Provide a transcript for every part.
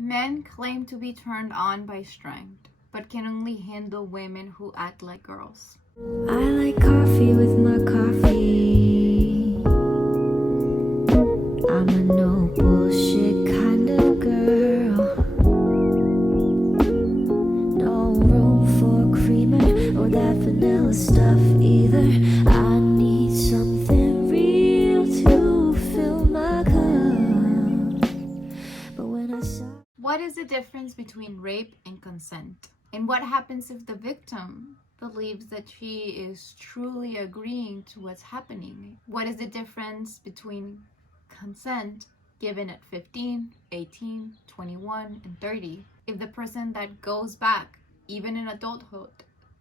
Men claim to be turned on by strength, but can only handle women who act like girls. I like coffee with my coffee. I'm a no bullshit kind of girl. No room for creamer or that vanilla stuff either. I need something real to fill my cup. But when I saw... What is the difference between rape and consent? And what happens if the victim believes that she is truly agreeing to what's happening? What is the difference between consent given at 15, 18, 21, and 30? If the person that goes back, even in adulthood,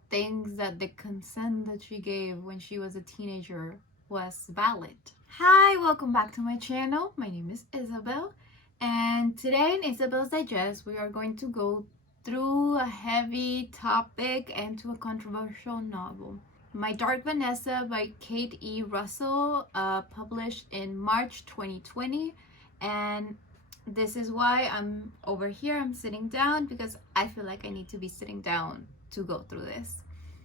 thinks that the consent that she gave when she was a teenager was valid. Hi, welcome back to my channel. My name is Isabel, and today in Isabel's Digest, we are going to go through a heavy topic and to a controversial novel. My Dark Vanessa by Kate E. Russell, published in March 2020. And this is why I'm over here. I'm sitting down because I feel like I need to be sitting down to go through this.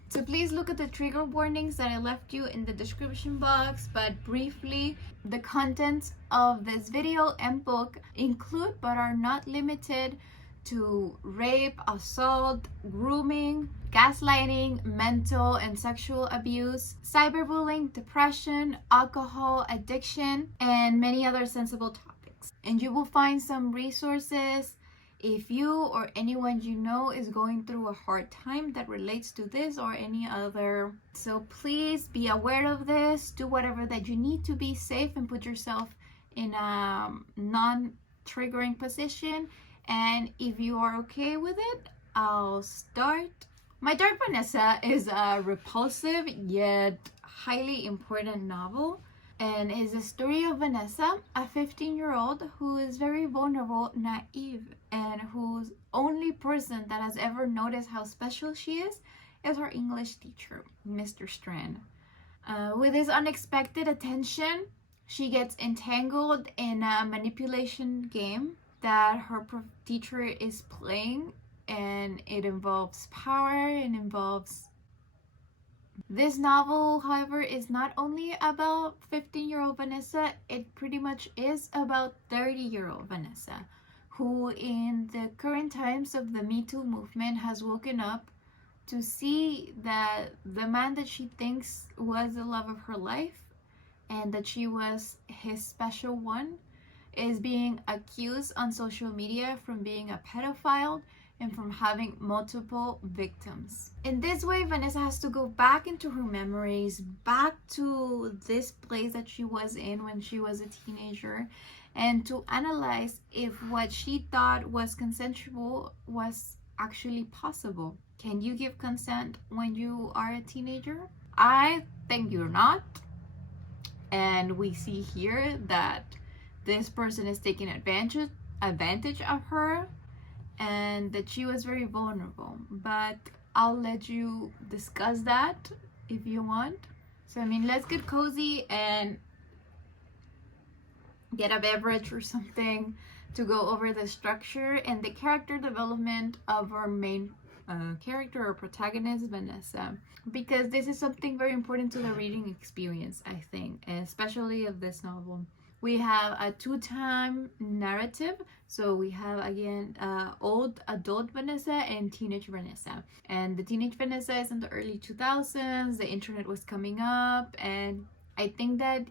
So please look at the trigger warnings that I left you in the description box. But briefly, the contents of this video and book include but are not limited to rape, assault, grooming, gaslighting, mental and sexual abuse, cyberbullying, depression, alcohol addiction, and many other sensible topics. And you will find some resources if you or anyone you know is going through a hard time that relates to this or any other. So please be aware of this. Do whatever that you need to be safe and put yourself in a non-triggering position. And if you are okay with it, I'll start. My Dark Vanessa is a repulsive yet highly important novel, and is the story of Vanessa, a 15-year-old who is very vulnerable, naive, and whose only person that has ever noticed how special she is her English teacher, Mr. Strane. With his unexpected attention, she gets entangled in a manipulation game that her teacher is playing, and it involves power and involves... This novel, however, is not only about 15-year-old Vanessa, it pretty much is about 30-year-old Vanessa, who in the current times of the Me Too movement has woken up to see that the man that she thinks was the love of her life and that she was his special one is being accused on social media from being a pedophile and from having multiple victims. In this way, Vanessa has to go back into her memories, back to this place that she was in when she was a teenager, and to analyze if what she thought was consensual was actually possible. Can you give consent when you are a teenager? I think you're not. And we see here that this person is taking advantage of her, and that she was very vulnerable. But I'll let you discuss that if you want. So I mean, let's get cozy and get a beverage or something to go over the structure and the character development of our main character or protagonist, Vanessa, because this is something very important to the reading experience, I think, especially of this novel. We have a two-time narrative. So we have, again, old adult Vanessa and teenage Vanessa. And the teenage Vanessa is in the early 2000s. The internet was coming up. And I think that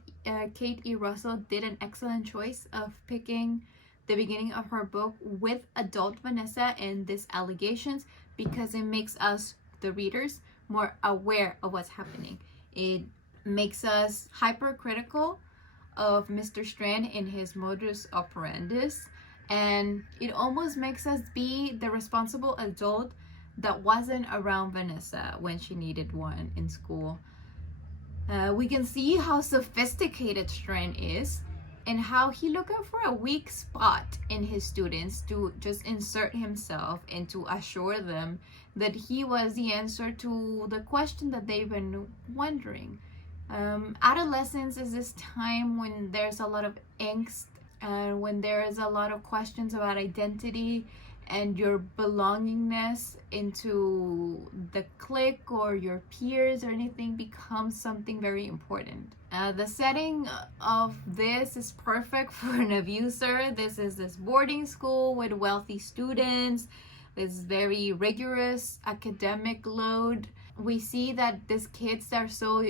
Kate E. Russell did an excellent choice of picking the beginning of her book with adult Vanessa and these allegations, because it makes us, the readers, more aware of what's happening. It makes us hypercritical of Mr. Strane in his modus operandus, and it almost makes us be the responsible adult that wasn't around Vanessa when she needed one in school. We can see how sophisticated Strane is and how he looked out for a weak spot in his students to just insert himself and to assure them that he was the answer to the question that they've been wondering. Adolescence is this time when there's a lot of angst And when there is a lot of questions about identity and your belongingness into the clique or your peers or anything becomes something very important. The setting of this is perfect for an abuser. This is this boarding school with wealthy students, with very rigorous academic load. We see that these kids that are so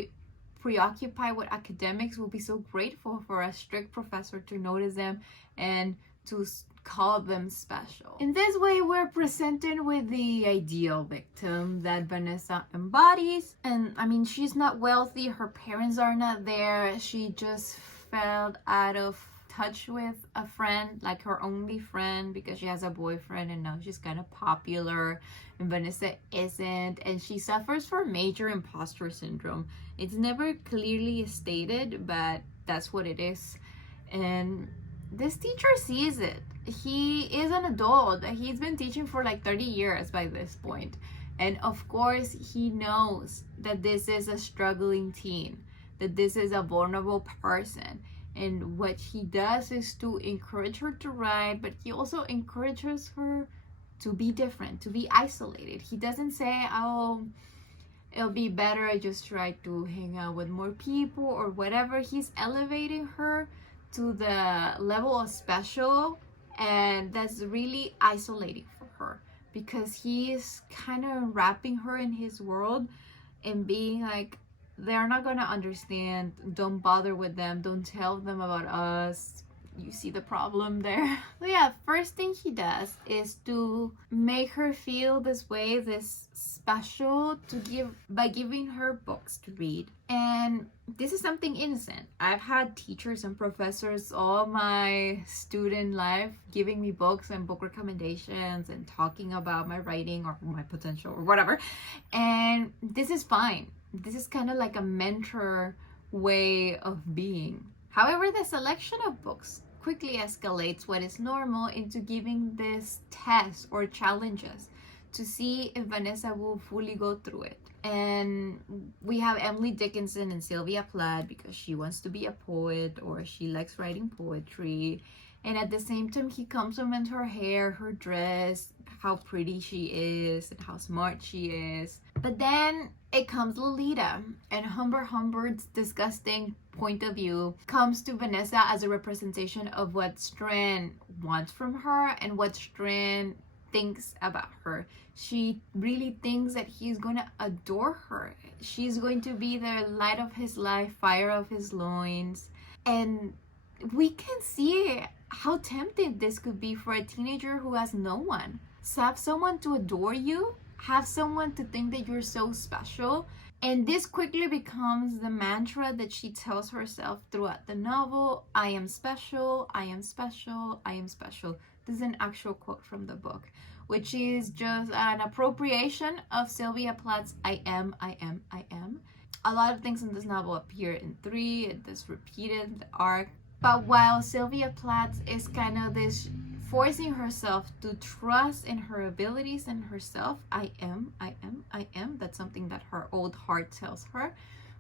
preoccupied with academics will be so grateful for a strict professor to notice them and to call them special. In this way, we're presented with the ideal victim that Vanessa embodies. And I mean, she's not wealthy, her parents are not there, she just fell out of touch with a friend, like her only friend, because she has a boyfriend and now she's kind of popular and Vanessa isn't, and she suffers from major imposter syndrome. It's never clearly stated, but that's what it is. And this teacher sees it. He is an adult. He's been teaching for like 30 years by this point. And of course, he knows that this is a struggling teen, that this is a vulnerable person. And what he does is to encourage her to write, but he also encourages her to be different, to be isolated. He doesn't say, oh, it'll be better I just try to hang out with more people or whatever. He's elevating her to the level of special, and that's really isolating for her because he's kind of wrapping her in his world and being like, they're not gonna understand, don't bother with them, don't tell them about us. You see the problem there? So yeah, first thing he does is to make her feel this way, this special, by giving her books to read. And this is something innocent. I've had teachers and professors all my student life giving me books and book recommendations and talking about my writing or my potential or whatever. And this is fine. This is kind of like a mentor way of being. However, the selection of books quickly escalates what is normal into giving this tests or challenges to see if Vanessa will fully go through it. And we have Emily Dickinson and Sylvia Plath because she wants to be a poet or she likes writing poetry. And at the same time, he compliments her hair, her dress, how pretty she is, and how straight she is. But then it comes Lolita, and Humbard's disgusting point of view comes to Vanessa as a representation of what Strane wants from her and what Strane thinks about her. She really thinks that he's going to adore her. She's going to be the light of his life, fire of his loins. And we can see how tempting this could be for a teenager who has no one. So have someone to adore you, have someone to think that you're so special. And this quickly becomes the mantra that she tells herself throughout the novel. I am special, I am special, I am special. This is an actual quote from the book, which is just an appropriation of Sylvia Plath's I am, I am, I am. A lot of things in this novel appear in 3, this repeated arc. But while Sylvia Plath is kind of this forcing herself to trust in her abilities and herself, I am, I am, I am. That's something that her old heart tells her.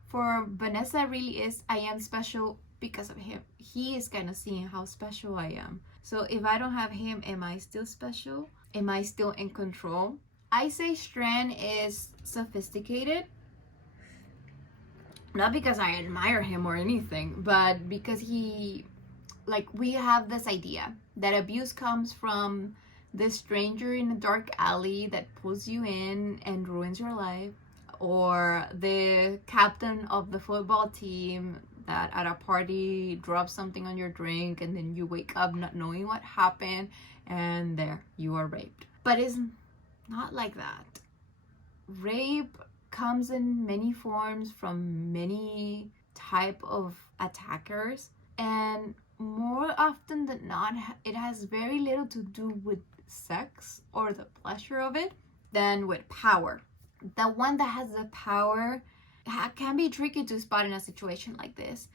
For Vanessa really is, I am special because of him. He is kind of seeing how special I am. So if I don't have him, am I still special? Am I still in control? I say Strane is sophisticated. Not because I admire him or anything, but because we have this idea that abuse comes from this stranger in a dark alley that pulls you in and ruins your life, or the captain of the football team that at a party drops something on your drink and then you wake up not knowing what happened and there you are raped. But it's not like that. Rape comes in many forms from many type of attackers, and more often than not it has very little to do with sex or the pleasure of it than with power. The one that has the power can be tricky to spot in a situation like this.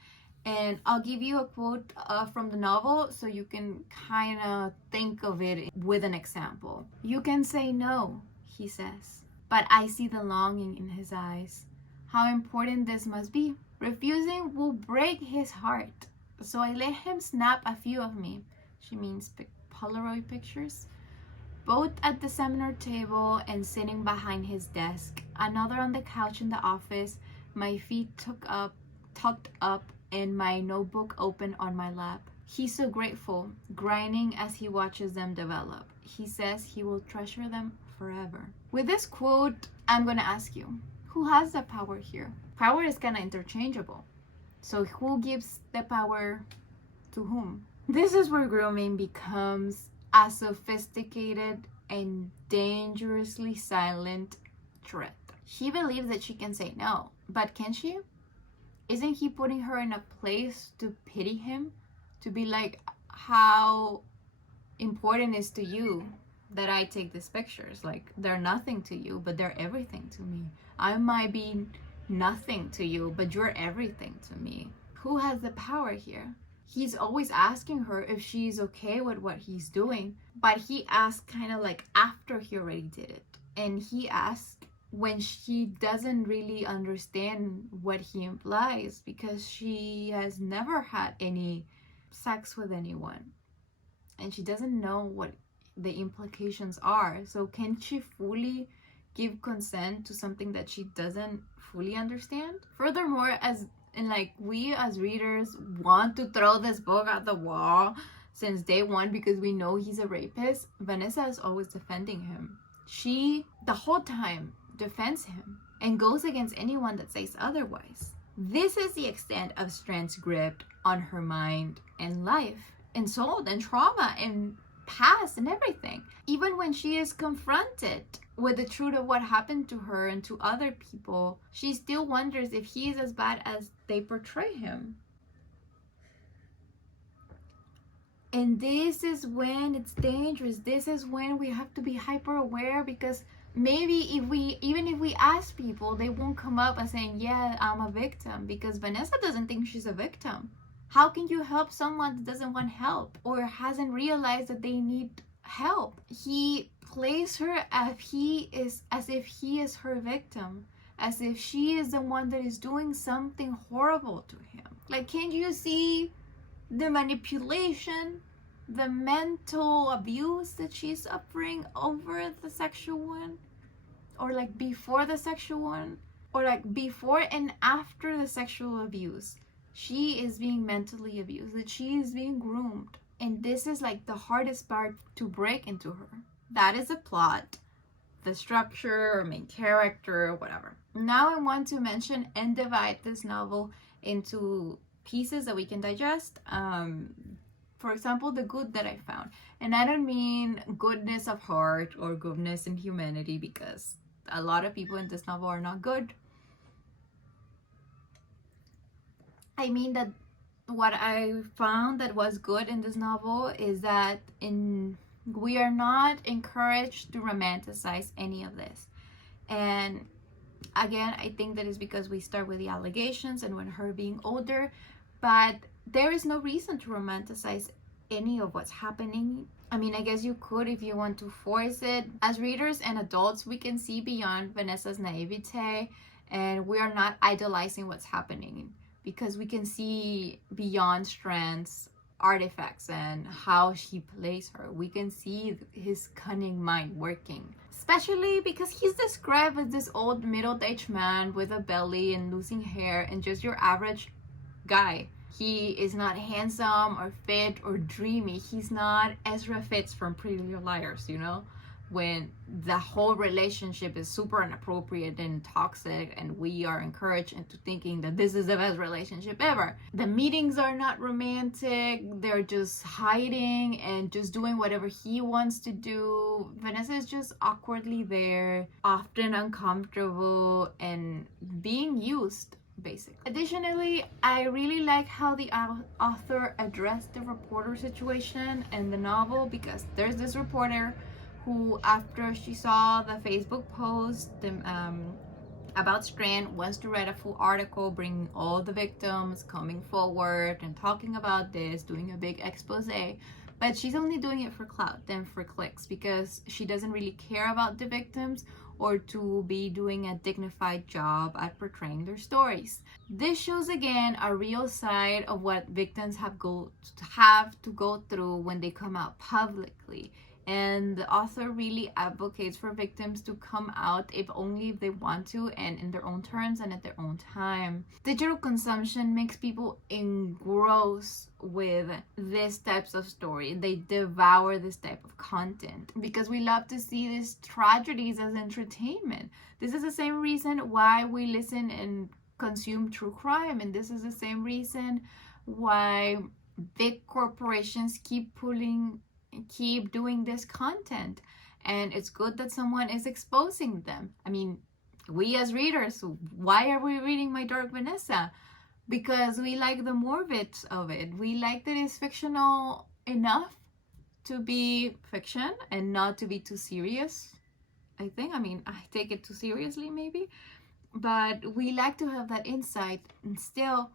And I'll give you a quote from the novel so you can kind of think of it with an example. You can say no, he says, but I see the longing in his eyes. How important this must be. Refusing will break his heart. So I let him snap a few of me. She means Polaroid pictures. Both at the seminar table and sitting behind his desk. Another on the couch in the office, my feet tucked up and my notebook open on my lap. He's so grateful, grinding as he watches them develop. He says he will treasure them forever. With this quote, I'm gonna ask you, who has the power here? Power is kind of interchangeable. So who gives the power to whom? This is where grooming becomes a sophisticated and dangerously silent threat. She believes that she can say no, but can she? Isn't he putting her in a place to pity him? To be like, how important is to you that I take these pictures? Like, they're nothing to you, but they're everything to me. I might be nothing to you, but you're everything to me. Who has the power here? He's always asking her if she's okay with what he's doing, but he asked kind of like after he already did it. And he asked when she doesn't really understand what he implies because she has never had any sex with anyone and she doesn't know what the implications are. So can she fully give consent to something that she doesn't fully understand? Furthermore, we as readers want to throw this book at the wall since day one because we know he's a rapist, Vanessa is always defending him. She the whole time defends him and goes against anyone that says otherwise. This is the extent of Strane's grip on her mind and life and soul and trauma and past and everything. Even when she is confronted with the truth of what happened to her and to other people, she still wonders if he is as bad as they portray him. And this is when it's dangerous. This is when we have to be hyper aware, because maybe even if we ask people, they won't come up and saying, yeah, I'm a victim, because Vanessa doesn't think she's a victim. How can you help someone that doesn't want help or hasn't realized that they need help? He plays her as if he is her victim, as if she is the one that is doing something horrible to him. Like, can't you see the manipulation, the mental abuse that she's suffering over the sexual one? Or like before the sexual one? Or like before and after the sexual abuse? She is being mentally abused, that she is being groomed. And this is like the hardest part to break into her. That is the plot, the structure, or main character, or whatever. Now I want to mention and divide this novel into pieces that we can digest. For example, the good that I found. And I don't mean goodness of heart or goodness in humanity, because a lot of people in this novel are not good. I mean that what I found that was good in this novel is that we are not encouraged to romanticize any of this. And again, I think that is because we start with the allegations and with her being older, but there is no reason to romanticize any of what's happening. I mean, I guess you could if you want to force it. As readers and adults, we can see beyond Vanessa's naivete, and we are not idolizing what's happening, because we can see beyond Strane's artifacts and how he plays her. We can see his cunning mind working, especially because he's described as this old middle-aged man with a belly and losing hair and just your average guy. He is not handsome or fit or dreamy. He's not Ezra Fitz from Pretty Little Liars, you know, when the whole relationship is super inappropriate and toxic and we are encouraged into thinking that this is the best relationship ever. The meetings are not romantic. They're just hiding and just doing whatever he wants to do. Vanessa is just awkwardly there, often uncomfortable and being used, basically. Additionally, I really like how the author addressed the reporter situation in the novel, because there's this reporter who, after she saw the Facebook post about Strane, wants to write a full article bringing all the victims coming forward and talking about this, doing a big expose. But she's only doing it for clout and for clicks, because she doesn't really care about the victims or to be doing a dignified job at portraying their stories. This shows again a real side of what victims have to go through when they come out publicly. And the author really advocates for victims to come out, if only if they want to, and in their own terms and at their own time. Digital consumption makes people engrossed with these types of story. They devour this type of content because we love to see these tragedies as entertainment. This is the same reason why we listen and consume true crime, and this is the same reason why big corporations keep doing this content. And it's good that someone is exposing them. I mean, we as readers, why are we reading My Dark Vanessa? Because we like the morbid of it. We like that it's fictional enough to be fiction and not to be too serious, I think. I mean, I take it too seriously maybe, but we like to have that insight. And still,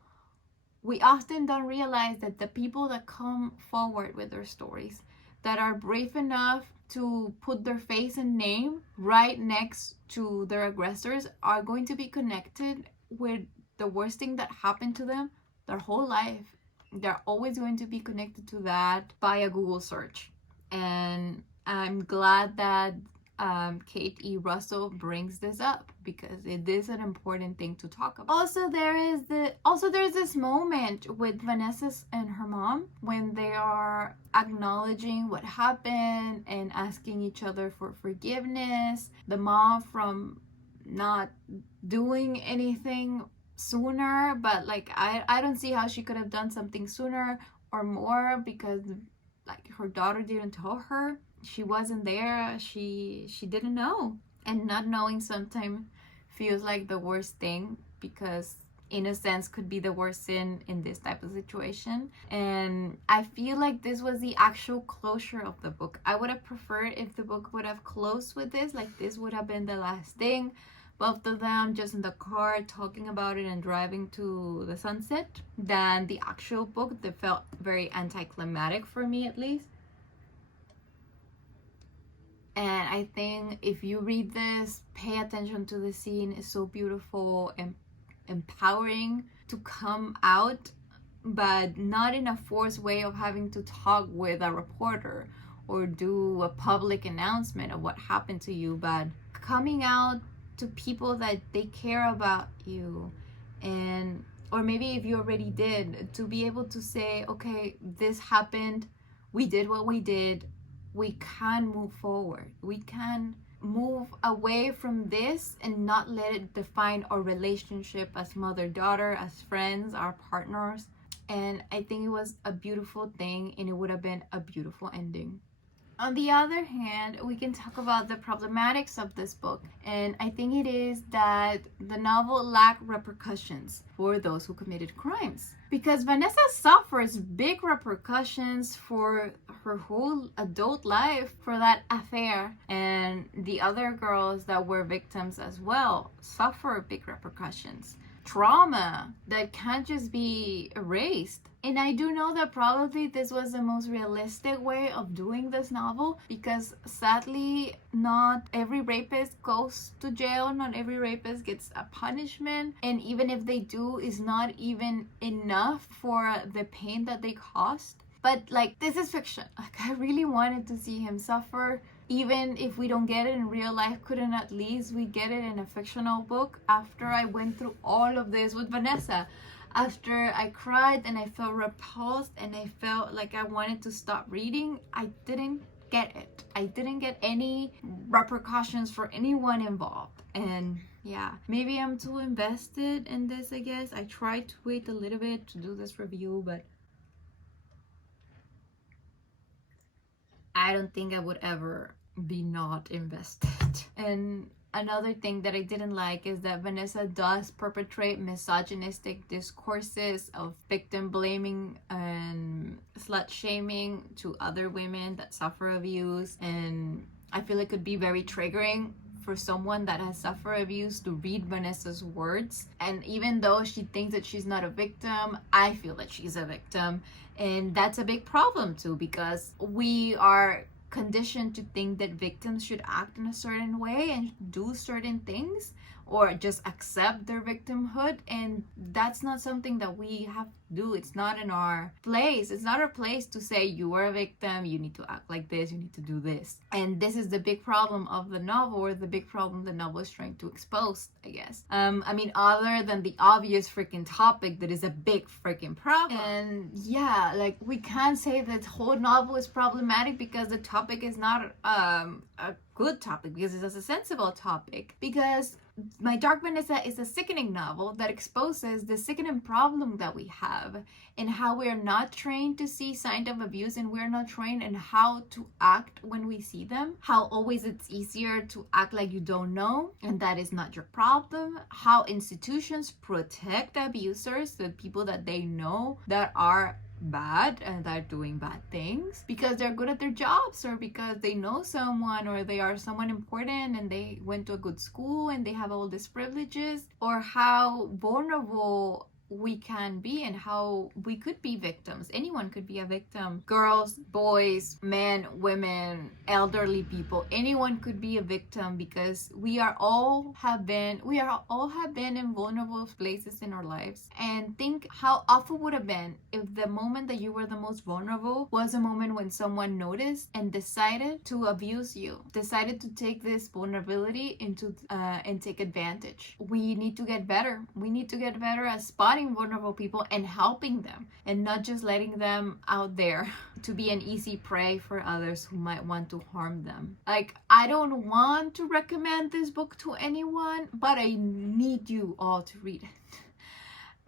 we often don't realize that the people that come forward with their stories, that are brave enough to put their face and name right next to their aggressors, are going to be connected with the worst thing that happened to them their whole life. They're always going to be connected to that by a Google search. And I'm glad that Kate E. Russell brings this up, because it is an important thing to talk about. Also, there's this moment with Vanessa and her mom when they are acknowledging what happened and asking each other for forgiveness. The mom from not doing anything sooner, but like I don't see how she could have done something sooner or more, because like her daughter didn't tell her. She wasn't there. She didn't know. And not knowing sometimes feels like the worst thing, because innocence could be the worst sin in this type of situation. And I feel like this was the actual closure of the book. I would have preferred if the book would have closed with this, like this would have been the last thing. Both of them just in the car talking about it and driving to the sunset, than the actual book that felt very anticlimactic for me, at least. And I think if you read this, pay attention to the scene. It's so beautiful and empowering to come out, but not in a forced way of having to talk with a reporter or do a public announcement of what happened to you, but coming out to people that they care about you. And or maybe if you already did, to be able to say, okay, this happened, we did what we did, we can move forward, we can move away from this and not let it define our relationship as mother-daughter, as friends, our partners. And I think it was a beautiful thing, and it would have been a beautiful ending. On the other hand, we can talk about the problematics of this book, and I think it is that the novel lacked repercussions for those who committed crimes. Because Vanessa suffers big repercussions for her whole adult life for that affair, and the other girls that were victims as well suffer big repercussions. Trauma that can't just be erased. And I do know that probably this was the most realistic way of doing this novel, because sadly not every rapist goes to jail, not every rapist gets a punishment, and even if they do, is not even enough for the pain that they caused. But like, this is fiction. Like, I really wanted to see him suffer. Even if we don't get it in real life, couldn't at least we get it in a fictional book? After I went through all of this with Vanessa, after I cried and I felt repulsed and I felt like I wanted to stop reading, I didn't get it. I didn't get any repercussions for anyone involved. And yeah, maybe I'm too invested in this, I guess. I tried to wait a little bit to do this review, but I don't think I would ever be not invested. And another thing that I didn't like is that Vanessa does perpetrate misogynistic discourses of victim blaming and slut shaming to other women that suffer abuse, and I feel it could be very triggering for someone that has suffered abuse to read Vanessa's words. And even though she thinks that she's not a victim, I feel that she's a victim. And that's a big problem too, because we are conditioned to think that victims should act in a certain way and do certain things, or just accept their victimhood, and that's not something that we have to do. It's not in our place. It's not our place to say you are a victim, you need to act like this, you need to do this. And this is the big problem of the novel, or the big problem the novel is trying to expose, I guess. I mean, other than the obvious freaking topic that is a big freaking problem. And yeah, like, we can't say that whole novel is problematic because the topic is not a good topic, because it's a sensible topic. Because my Dark Vanessa is a sickening novel that exposes the sickening problem that we have, and how we are not trained to see signs of abuse, and we're not trained in how to act when we see them. How always it's easier to act like you don't know, and that is not your problem. How institutions protect abusers, the people that they know that are bad and that are doing bad things because they're good at their jobs, or because they know someone, or they are someone important and they went to a good school and they have all these privileges. Or how vulnerable we can be, and how we could be victims. Anyone could be a victim. Girls, boys, men, women, elderly people, anyone could be a victim, because we all have been in vulnerable places in our lives. And think how awful would have been if the moment that you were the most vulnerable was a moment when someone noticed and decided to abuse you, decided to take this vulnerability into and take advantage. We need to get better. We need to get better at spotting vulnerable people and helping them, and not just letting them out there to be an easy prey for others who might want to harm them. Like, I don't want to recommend this book to anyone, but I need you all to read it.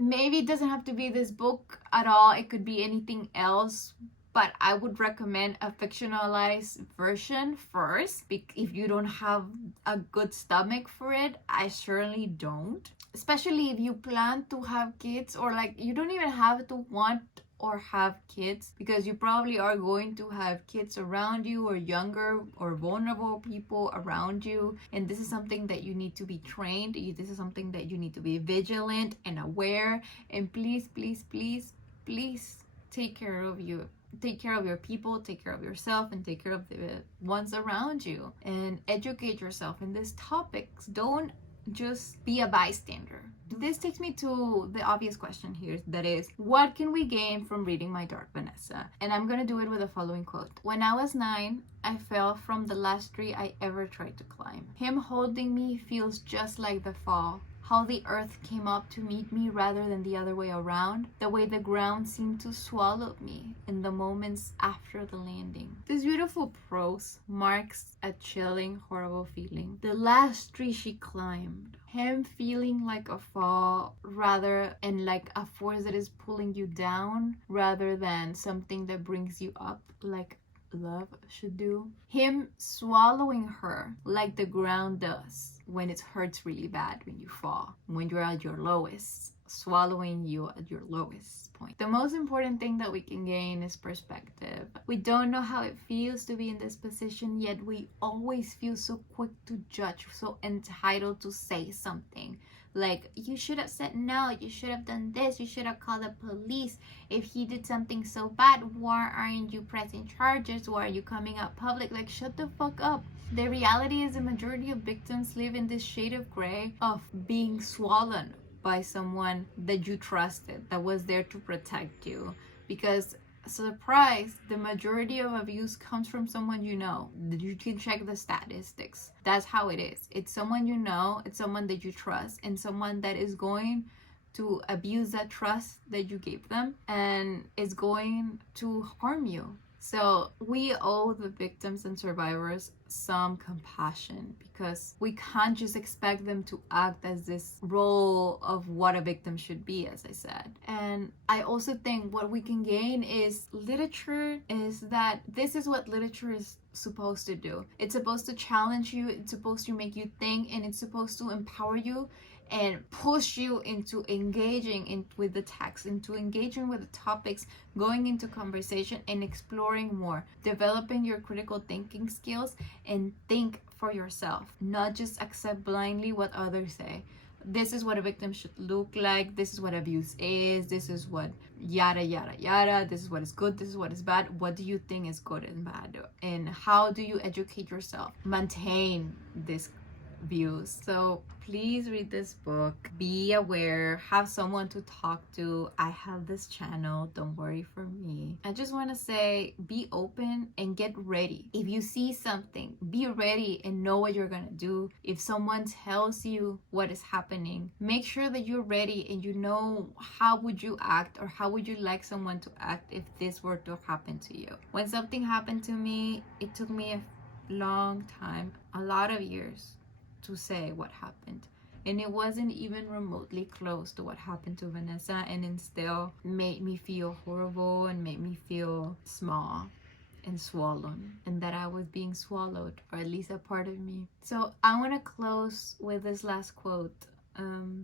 Maybe it doesn't have to be this book at all. It could be anything else, but I would recommend a fictionalized version first. If you don't have a good stomach for it, I certainly don't. Especially if you plan to have kids, or like, you don't even have to want or have kids, because you probably are going to have kids around you, or younger or vulnerable people around you. And this is something that you need to be trained. This is something that you need to be vigilant and aware. And please, please, please, please take care of you. Take care of your people, take care of yourself, and take care of the ones around you, and educate yourself in these topics. Don't just be a bystander. This takes me to the obvious question here, that is, what can we gain from reading my Dark Vanessa? And I'm gonna do it with the following quote. When I was 9, I fell from the last tree I ever tried to climb. Him holding me feels just like the fall. How the earth came up to meet me rather than the other way around. The way the ground seemed to swallow me in the moments after the landing. This beautiful prose marks a chilling, horrible feeling. The last tree she climbed. Him feeling like a fall, rather, and like a force that is pulling you down, rather than something that brings you up, like love should do. Him swallowing her like the ground does when it hurts really bad, when you fall, when you're at your lowest, swallowing you at your lowest point. The most important thing that we can gain is perspective. We don't know how it feels to be in this position, yet we always feel so quick to judge, so entitled to say something. Like, you should have said no, you should have done this, you should have called the police. If he did something so bad, why aren't you pressing charges? Why are you coming out public? Like, shut the fuck up. The reality is the majority of victims live in this shade of gray of being swallowed by someone that you trusted, that was there to protect you. Because, surprise, the majority of abuse comes from someone you know. You can check the statistics. That's how it is. It's someone you know, it's someone that you trust, and someone that is going to abuse that trust that you gave them and is going to harm you. So we owe the victims and survivors some compassion, because we can't just expect them to act as this role of what a victim should be, as I said. And I also think what we can gain is literature, is that this is what literature is supposed to do. It's supposed to challenge you, it's supposed to make you think, and it's supposed to empower you and push you into engaging with the text, into engaging with the topics, going into conversation and exploring more, developing your critical thinking skills, and think for yourself, not just accept blindly what others say. This is what a victim should look like, this is what abuse is, this is what yada yada yada, this is what is good, this is what is bad. What do you think is good and bad, and how do you educate yourself, maintain this views? So please read this book, be aware, have someone to talk to. I have this channel, don't worry for me. I just want to say, be open and get ready. If you see something, be ready and know what you're gonna do. If someone tells you what is happening, make sure that you're ready and you know how would you act, or how would you like someone to act if this were to happen to you. When something happened to me, it took me a long time, a lot of years, to say what happened, and it wasn't even remotely close to what happened to Vanessa, and it still made me feel horrible and made me feel small and swollen, and that I was being swallowed, or at least a part of me. So I want to close with this last quote,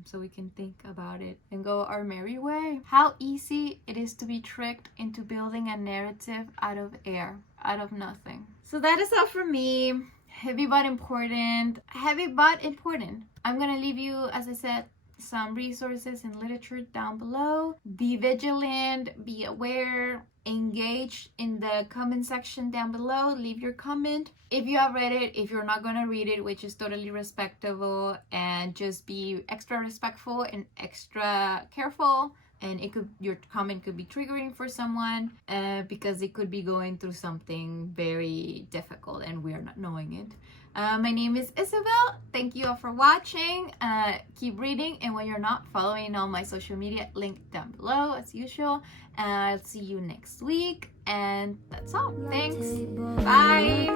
so we can think about it and go our merry way. How easy it is to be tricked into building a narrative out of air, out of nothing. So that is all from me. Heavy but important. I'm gonna leave you, as I said, some resources and literature down below. Be vigilant, be aware, engage in the comment section down below. Leave your comment if you have read it, if you're not gonna read it, which is totally respectable, and just be extra respectful and extra careful. And your comment could be triggering for someone, because it could be going through something very difficult and we're not knowing it. My name is Isabel. Thank you all for watching. Keep reading, and when you're not following all my social media, link down below as usual. I'll see you next week, and that's all. Thanks. Bye.